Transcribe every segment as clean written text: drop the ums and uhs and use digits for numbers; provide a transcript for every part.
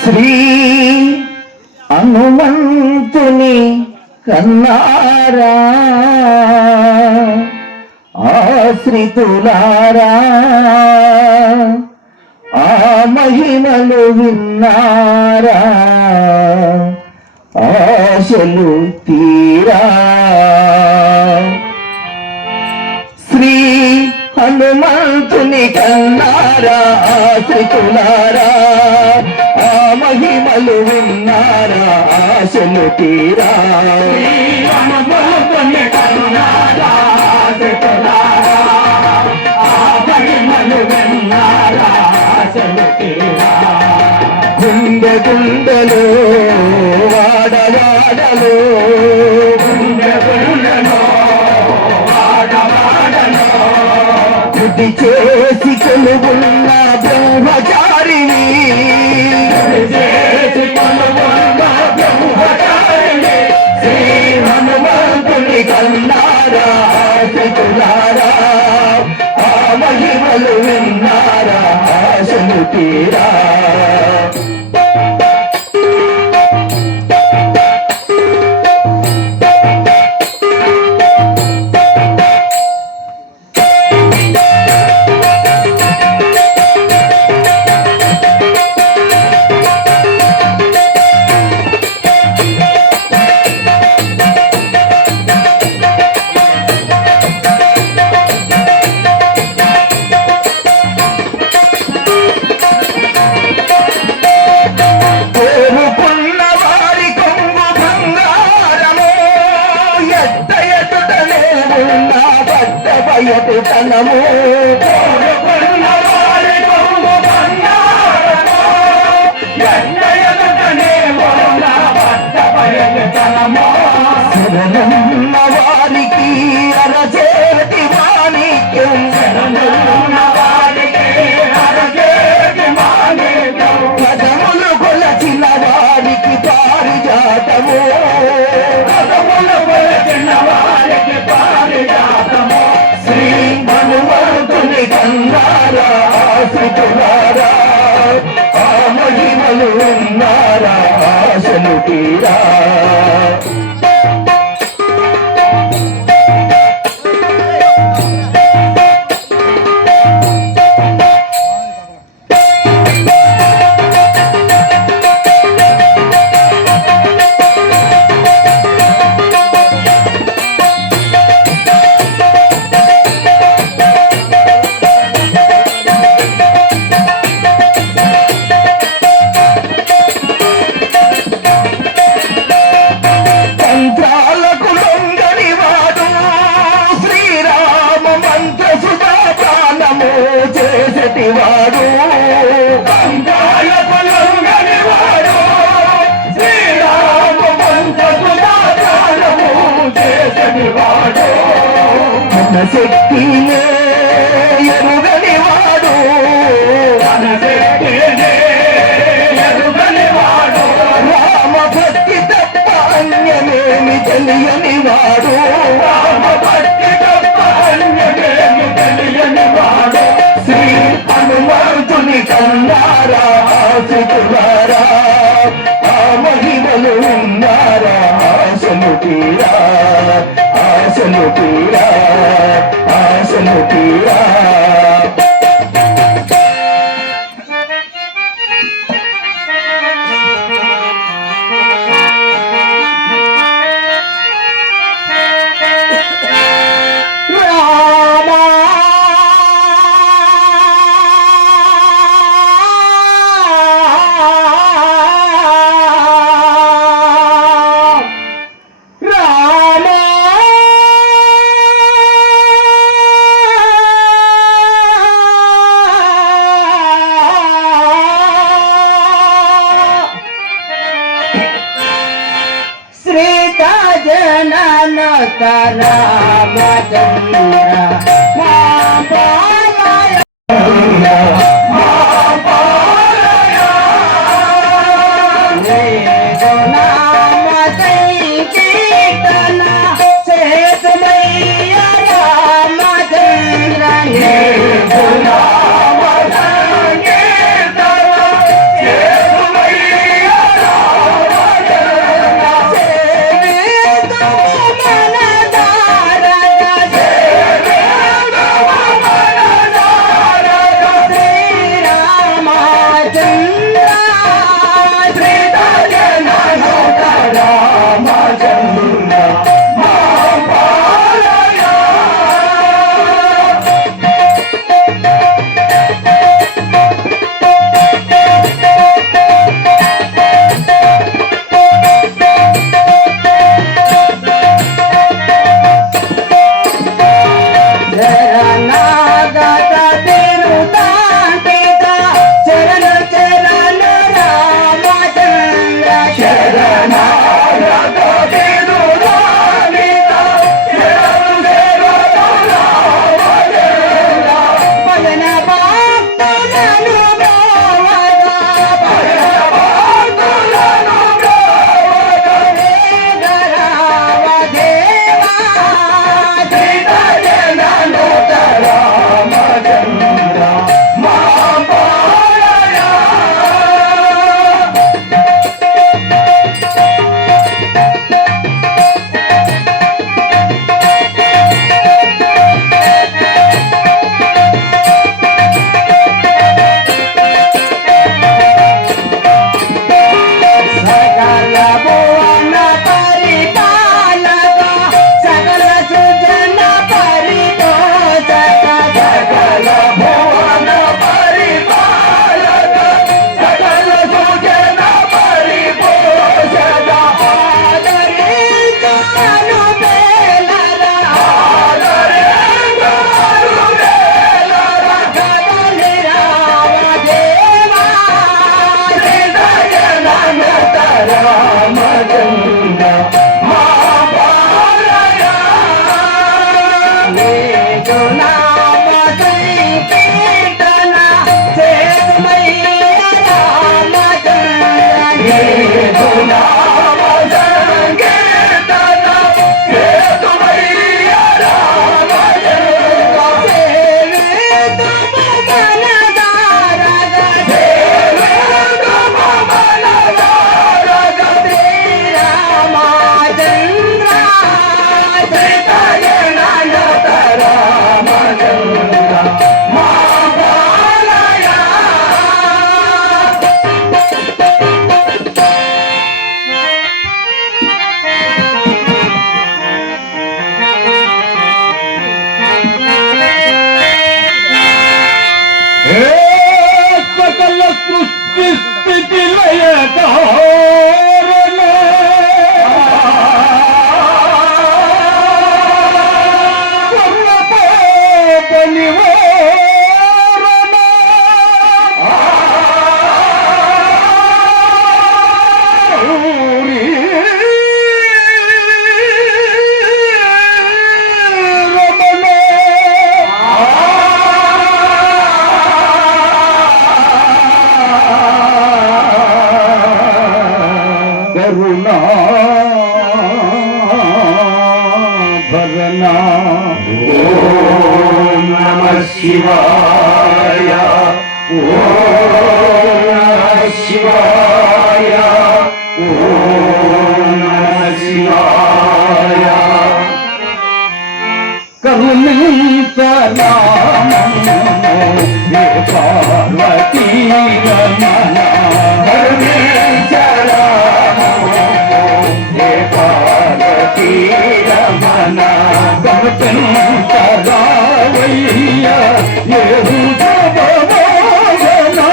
శ్రీ హనుమంతుని కన్నారా ఆశ్రితులారా ఆ మహిమలు విన్నారా ఆశలు తీరా శ్రీ హనుమంతుని కన్నారా ఆశ్రితులారా ఆ మహిమలు విన్నారా ఆశలు తీరా హనుమంతుని కన్నారా ఆశ్రితులారా ఆ మహిమలు విన్నారా ఆశలు తీరా గుండె గుండెలో వాడవాడలో గుండె గుండెలో వాడవాడలో గుడి చేసి కొలువున్న బ్రహ్మచారిని శ్రీ హనుమంతుని కన్నారా ఆశ్రితులారా ఆ మహిమలు విన్నారా ఆశలు తీరా బయటనము శరణున్న వారికి అరచేతి మాణిక్యం పదములు కొలచిన వారికి పారిజాతము శ్రీ హనుమంతుని కన్నారా ఆశ్రితులారా ఆ మహిమలు ఉన్నారా ఆశలు తీరా శక్తినే ఎరుగని వాడు రామ భక్తి తప్ప అన్యమేమి తెలియని వాడు శ్రీ హనుమంతుని కన్నారా ఆశ్రితులారా ఆ మహిమలు ఉన్నారా ఆశలు తీరా ఆశలు తీరా ఆశలు తీరా భక్త రామచంద్ర మా పాలయ నామ సంకీర్తన చేతుమయ్య రామచంద్ర శివాయ ఓం నమః శివాయ ఓం నమః శివాయ కరుణించరామము హే పార్వతీ రమణ కరుణించరామము హే పార్వతీ రమణ కరుణించరావయ్య యెహోవా భగవానా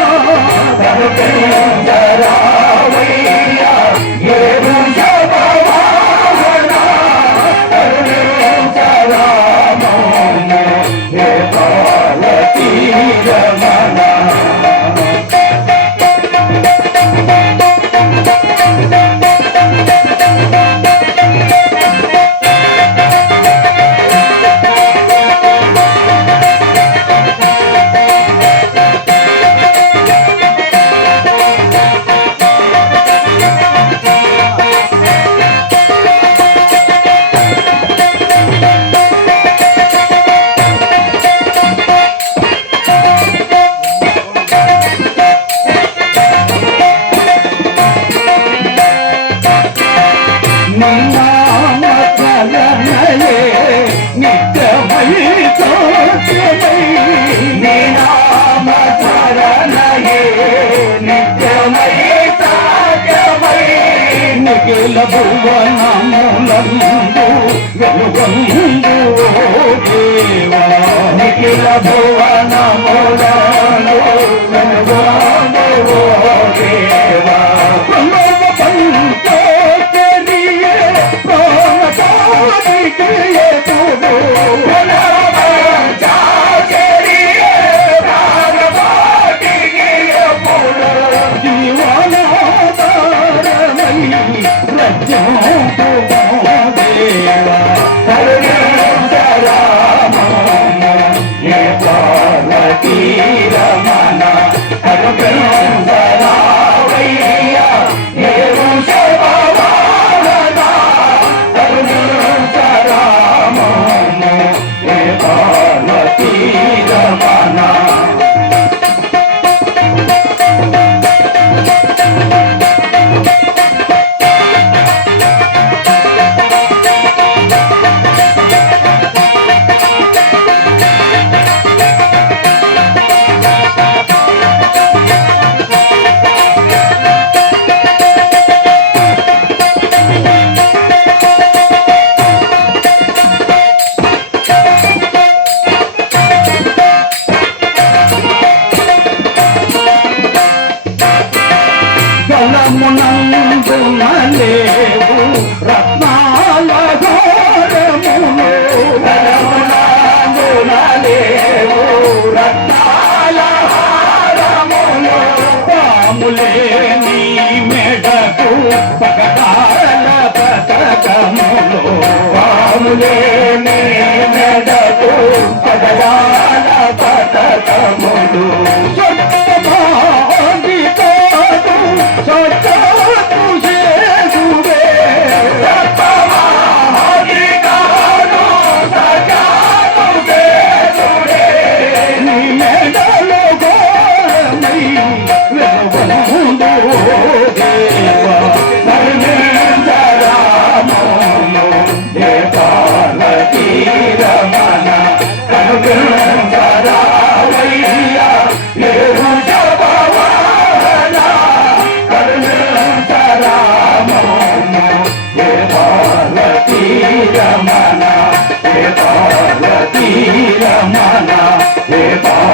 కరుణించరావయ్య యెహోవా భగవానా కరుణించరామము హే పార్వతీ రమణ నామ స్మరణయే నిత్యమై సత్యమై నీ నామ స్మరణయే నిత్యమై సత్యమై నిఖిల భువనములందు వెలుగొందు ఓ దేవా నిఖిల భువనములందు వెలుగొందు ఓ దేవా జలమునందున లేవు రత్నాల ఘోరములు జలమునందున లేవు రత్నాల హారములు పాములే నీ మెడకు పగడాల పతకములు పాములే నీ మెడకు పగడాల పతకములు Rama,